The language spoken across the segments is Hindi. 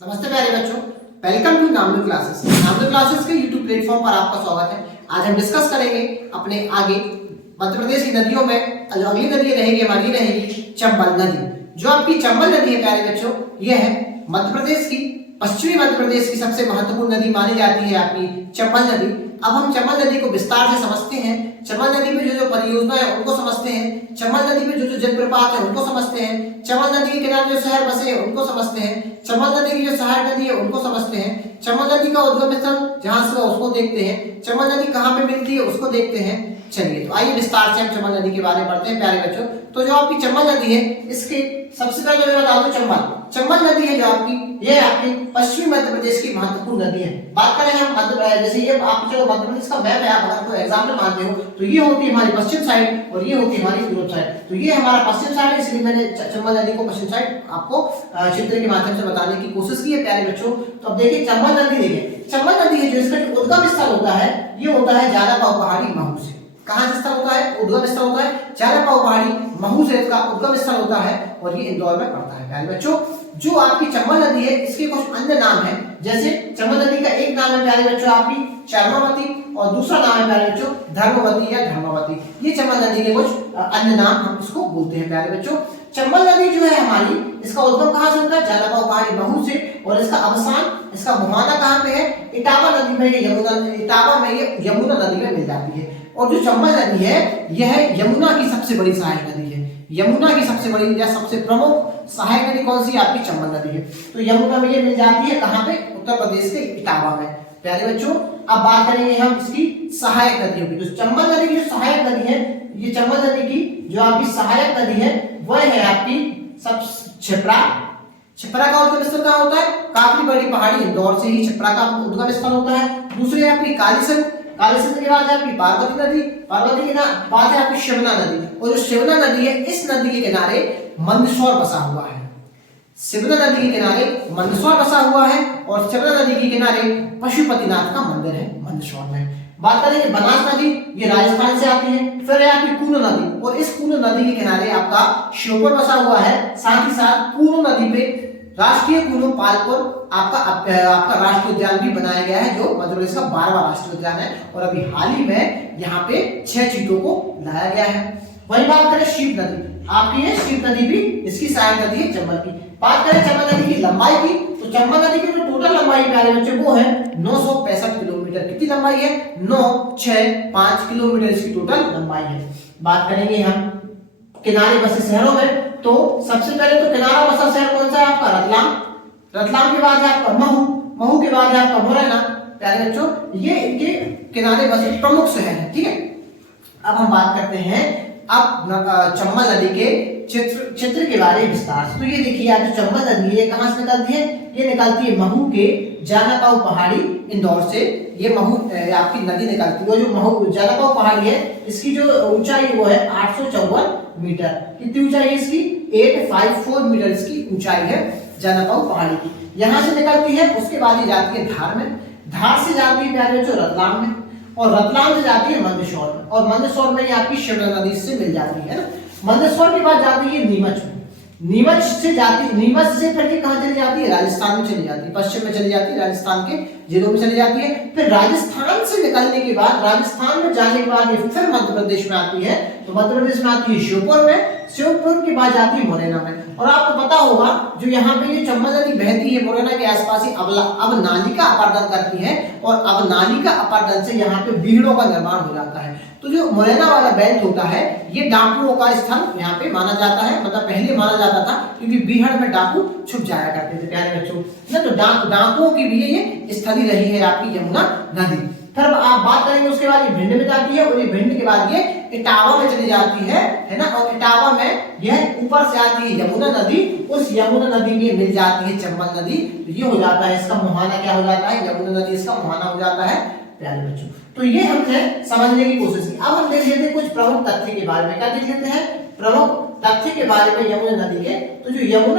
नमस्ते प्यारे बच्चों, welcome to Namdev classes. Namdev classes के यूट्यूब प्लेटफॉर्म पर आपका स्वागत है। आज हम डिस्कस करेंगे अपने आगे मध्य प्रदेश की नदियों में जो अगली नदी रहेगी हमारी रहेगी चंबल नदी। जो आपकी चंबल नदी है प्यारे बच्चों, यह है मध्य प्रदेश की पश्चिमी मध्य प्रदेश की सबसे महत्वपूर्ण नदी मानी जाती है आपकी चंबल नदी। अब हम चंबल नदी को विस्तार से समझते हैं। चंबल नदी में जो परियोजना है उनको समझते हैं। चंबल नदी में जो जलप्रपात है उनको समझते हैं। चंबल नदी के किनारे जो शहर बसे हैं उनको समझते हैं। चंबल नदी की जो सहायक नदी है उनको समझते हैं। चंबल नदी का उद्गम स्थल जहां से उसको देखते हैं। चंबल नदी कहाँ पे मिलती है उसको देखते हैं। चलिए तो आइए विस्तार से हम चंबल नदी के बारे में पढ़ते हैं प्यारे बच्चों। तो जो आपकी चंबल नदी है इसके सबसे पहले मैं बता दूं चंबल नदी है जो आपकी यह आपकी पश्चिमी मध्य प्रदेश की महत्वपूर्ण नदी है। बात करें हम जैसे ये आप चलो मध्य प्रदेश का मैप है, आप अगर कोई एग्जाम्पल मानते हो तो ये होती है हमारी पश्चिम साइड और ये होती है हमारी पूर्व साइड। तो ये हमारा पश्चिम साइड है, इसलिए मैंने चंबल नदी को पश्चिम साइड आपको चित्र के माध्यम से बताने की कोशिश की है प्यारे बच्चों। तो अब देखिए चंबल नदी, देखिए चंबल नदी है जो इसका जो उद्गम स्थल होता है ये होता है जालापाव पहाड़ी महू से। कहां से स्थल होता है? उद्गम स्थल होता है जालापाव पहाड़ी महू से इसका उद्गम स्थल होता है और ये इंदौर में पड़ता है प्यारे बच्चों। जो आपकी चंबल नदी है इसके कुछ अन्य नाम है, जैसे चंबल नदी का एक नाम है प्यारे बच्चों आपकी चर्मावती और दूसरा नाम है प्यारे बच्चों धर्मवती या धर्मावती। ये चंबल नदी के कुछ अन्य नाम हम इसको बोलते हैं प्यारे बच्चों। चंबल नदी जो है हमारी इसका उद्गम कहां से होता है? जालापाव पहाड़ी महू से और इसका अवसान इसका मुहाना कहां पे है? इटावा नदी में, ये यमुना नदी में मिल जाती है। और जो चंबल नदी है यह यमुना की सबसे बड़ी सहायक नदी है। यमुना की सबसे बड़ी या सबसे प्रमुख सहायक नदी कौन सी है? आपकी चंबल नदी है। तो यमुना में ये मिल जाती है कहां पे? उत्तर प्रदेश के इटावा में प्यारे बच्चों। अब बात करेंगे हम इसकी सहायक नदियों की। तो चंबल नदी की जो सहायक नदी है, ये चंबल नदी की जो आपकी सहायक नदी है वह है आपकी सब छिप्रा। छिप्रा का उद्गम स्थल कहां होता है? काकरी बड़ी पहाड़ी इंदौर से ही छिप्रा का उद्गम स्थल होता है। दूसरी है आपकी कालीसिंध, कालीसिंध के बाद है आपकी पार्वती नदी, पार्वती के बाद है आपकी शिवना नदी। और जो शिवना नदी है इस नदी के किनारे मंदसौर बसा हुआ है। शिवना नदी के किनारे मंदसौर बसा हुआ है और शिवना नदी के किनारे पशुपतिनाथ का मंदिर है मंदसौर में। बात करेंगे बनास नदी, ये राजस्थान से आती है। फिर है आपकी कूनो नदी और इस कूनो नदी के किनारे आपका श्योपुर बसा हुआ है। साथ ही साथ कूनो नदी पे राष्ट्रीय कूनो पालपुर आपका राष्ट्रीय उद्यान भी बनाया गया है जो मध्य प्रदेश का 12वां राष्ट्रीय उद्यान है। और अभी हाल ही में यहाँ पे 6 चीतों को लाया गया है। वही बात करें शीप नदी, आपकी ये शीप नदी भी इसकी सहायक नदी है चंबल की। बात करें चंबल नदी की लंबाई की, तो चंबल नदी की जो टोटल लंबाई प्यारे बच्चे वो है 965 किलोमीटर। कितनी लंबाई है? 965 किलोमीटर इसकी टोटल लंबाई है। बात करेंगे हम किनारे बसे शहरों में, तो सबसे पहले तो किनारा बसा शहर कौन सा है आपका? रतलाम। रतलाम के बाद है आपका महू, महू के बाद है आपका मुरैना। प्यारे बच्चों ये इनके किनारे बसे प्रमुख शहर है, ठीक है। अब हम बात करते हैं अब चंबल नदी के चित्र के बारे में विस्तार से। तो ये देखिए आज जो चंबल नदी है कहां से निकलती है? ये निकलती है महू के जालापाव पहाड़ी इंदौर से। ये महू आपकी नदी निकलती है। जो महू जालापाव पहाड़ी है इसकी जो ऊंचाई वो है 854 मीटर। कितनी ऊंचाई है इसकी? 854 मीटर इसकी ऊंचाई है जालापाव पहाड़ी की। यहाँ से निकलती है, उसके बाद ये जाती है धार में, धार से जाती है प्यारे बच्चों रतलाम में और रतलाम से जाती है मंदसौर में और मंदसौर में ये आपकी शिवना नदी से मिल जाती है ना। मंदसौर के बाद जाती है नीमच में, नीमच से फिर ये कहां चली जाती है? राजस्थान में चली जाती है, पश्चिम में चली जाती है, राजस्थान के जिलों में चली जाती है। फिर राजस्थान से निकलने के बाद, राजस्थान में जाने के बाद ये फिर मध्य प्रदेश में आती है। तो मध्य प्रदेश में आती है श्योपुर में, श्योपुर के बाद जाती है मुरैना में। और आपको पता होगा जो यहाँ पे ये चंबल नदी बहती है मुरैना के आसपास ही अब नालिका अपारदन करती है और अब नालिका अपारदन से यहाँ पे बीहड़ों का निर्माण हो जाता है। तो जो मुरैना वाला बेल्ट होता है ये डाकुओं का स्थल यहाँ पे माना जाता है, मतलब पहले माना जाता था क्योंकि बीहड़ में डाकू छुप जाया करते थे प्यारे बच्चों ना। तो डाकुओं के लिए ये स्थली रही है आपकी यमुना नदी। फिर आप बात करेंगे उसके बाद ये भिंड में जाती है और ये भिंड के बाद ये इटावा में चली जाती है ना। और इटावा में यह ऊपर से आती है यमुना नदी, उस यमुना नदी में मिल जाती है चंबल नदी। तो ये हो जाता है इसका मुहाना, क्या हो जाता है? यमुना नदी इसका मुहाना हो जाता है प्यारे बच्चों। तो ये हमने समझने की कोशिश की। अब हम देख लेते हैं कुछ प्रमुख तथ्य के बारे में। क्या देख लेते हैं? प्रमुख तथ्य के बारे में यमुना नदी के। तो जो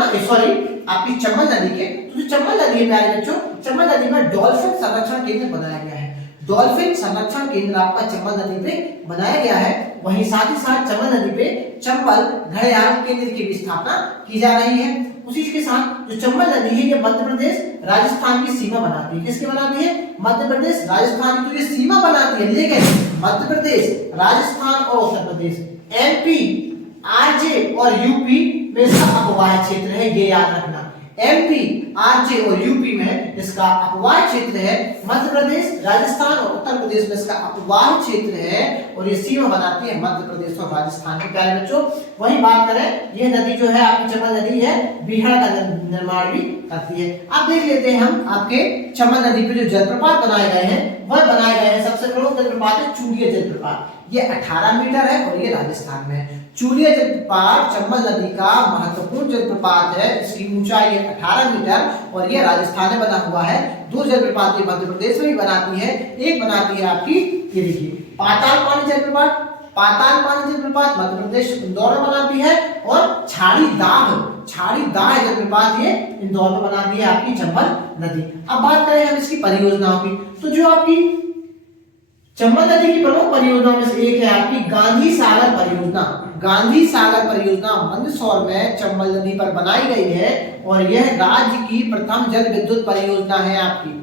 आपकी चंबल नदी के, तो जो चंबल नदी है प्यारे बच्चों, चंबल नदी में डॉल्फिन संरक्षण केंद्र बनाया गया है। डॉल्फिन संरक्षण केंद्र आपका चंबल नदी पे बनाया गया है। वहीं साथ ही साथ चंबल नदी पे चंबल घड़ियाल केंद्र की भी स्थापना की जा रही है। उसी के साथ जो चंबल नदी है ये मध्य प्रदेश राजस्थान की सीमा बनाती है। किसकी बनाती है? मध्य प्रदेश राजस्थान की तो ये सीमा बनाती है, लेकिन मध्य प्रदेश, राजस्थान और उत्तर प्रदेश, एमपी, आरजे और यूपी में इसका अपवाय क्षेत्र है, ये याद रखना। एमपी, आरजे और यूपी में इसका अपवाय क्षेत्र है, मध्य प्रदेश, राजस्थान और उत्तर प्रदेश में इसका अपवाय क्षेत्र है और ये सीमा बनाती है मध्य प्रदेश और राजस्थान की। प्यारे बच्चों, वही बात करें, ये नदी जो है आपकी चंबल नदी है, बिहार का निर्माण भी करती है। अब देख लेते हैं हम आपके चंबल नदी पे जो जलप्रपात बनाए गए हैं, वह बनाए गए हैं। सबसे प्रमुख जलप्रपात है चूड़िया जलप्रपात, ये 18 मीटर है और ये राजस्थान में है। चूड़िया जलप्रपात चंबल नदी का महत्वपूर्ण जलप्रपात है, इसकी ऊंचाई है 18 मीटर और ये राजस्थान में बना हुआ है। दो जलप्रपात ये मध्य प्रदेश में भी बनाती है, एक बनाती है आपकी ये देखिए पाताल पानी जलप्रपात, पाताल पानी जलप्रपात मध्य प्रदेश इंदौर में बनाती है, और छाड़ी दाह जलप्रपात ये इंदौर में बनाती है आपकी चंबल नदी। अब बात करें हम इसकी परियोजनाओं की, तो जो आपकी चंबल नदी की प्रमुख परियोजनाओं में से एक है आपकी गांधी सागर परियोजना। गांधी सागर परियोजना मंदसौर में चंबल नदी पर बनाई गई है और यह राज्य की प्रथम जल विद्युत परियोजना है आपकी।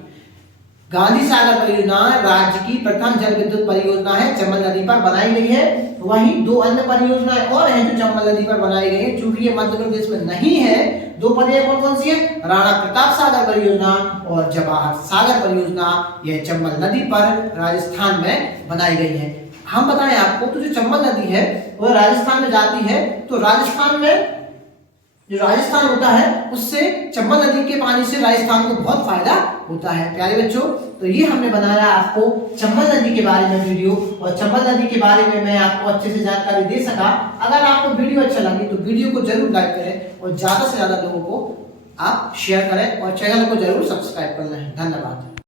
गांधी सागर परियोजना राज्य की प्रथम जल विद्युत परियोजना है, चंबल नदी पर बनाई गई है। वहीं दो अन्य परियोजनाएं और हैं जो चंबल नदी पर बनाई गई है, चूंकि ये मध्य प्रदेश में नहीं है। दो परियोजना कौन सी है? राणा प्रताप सागर परियोजना और जवाहर सागर परियोजना, यह चंबल नदी पर राजस्थान में बनाई गई है। हम बताएं आपको, तो जो चंबल नदी है वह राजस्थान में जाती है, तो राजस्थान में जो राजस्थान होता है उससे चंबल नदी के पानी से राजस्थान को बहुत फायदा होता है। प्यारे बच्चों, तो ये हमने बनाया आपको चंबल नदी के बारे में वीडियो, और चंबल नदी के बारे में मैं आपको अच्छे से जानकारी दे सका। अगर आपको वीडियो अच्छा लगे तो वीडियो को जरूर लाइक करें और ज्यादा से ज्यादा लोगों को आप शेयर करें और चैनल को जरूर सब्सक्राइब कर लें। धन्यवाद।